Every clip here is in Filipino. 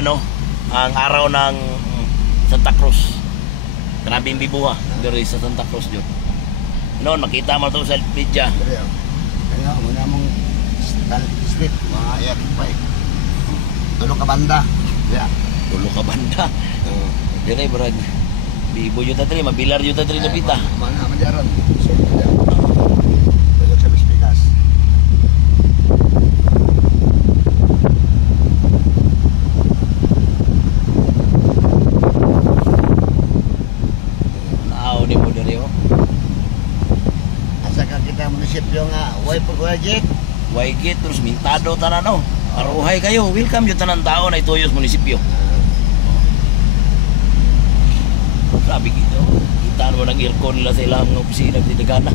Ano, ang araw ng Santa Cruz. Grabing bibuha diri sa Santa Cruz jud. Noon makita mo to sa media. Kaya muna mong street mga ayak pa. Tulong ka banda. Ya, Tulo ka banda. Dire brad. Bibo jud ta diri, mabilar jud ta diri napita. Mana madaron. Tulong sa Bispikas. Naaw ni mo diri oh. Asa ka kita munisipyo nga way pagwajit. Waigit terus mintado tanan oh. Aruhay kayo, welcome jud tanan tao na ituyos munisipyo. Sabi gito, kita mo ng aircon nila sa ilang opisina di Dagana.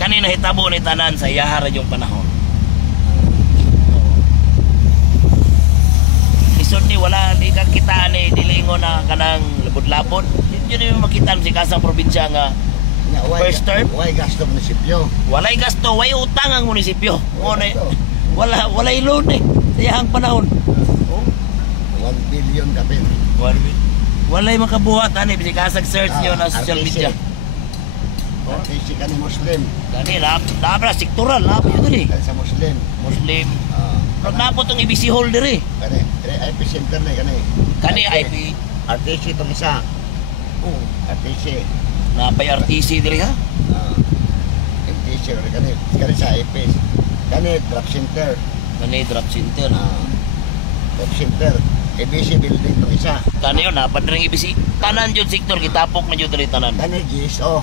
Kanina hitabo ni tanan sa iyahara yung panahon. Isod ni wala di ka kita ni dilingo na kanang labod-labod. Yun yung makita si kasang probinsya nga first term. Way gasto munisipyo. Walay gasto, way utang ang munisipyo. Walay loan eh. Sa iyahang panahon. 1 billion kapin. Walay makabuhat ani bisig kasag search nyo na social media. RTC ka ni Muslim. Gani labra sektoral lab yun ni. Sa Muslim. Muslim. Pag napot tong IBC holder eh. Kani, IP center na kani. Kani IP RTC itong isa. RTC. napay RTC diri ha. RTC kani. Kani sa IP. Kani drop center. Kani drop center. Drop center. ABC building itong isa. Kani yun napad ring IBC. Tanan jud sektor kitapok na jud diri tanan. Kani GSO.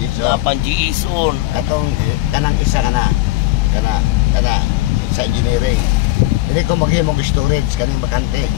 GSO. Napan GSO. Katong kanang isa kana sa engineering. Dili ko maghimong storage kaning bakante.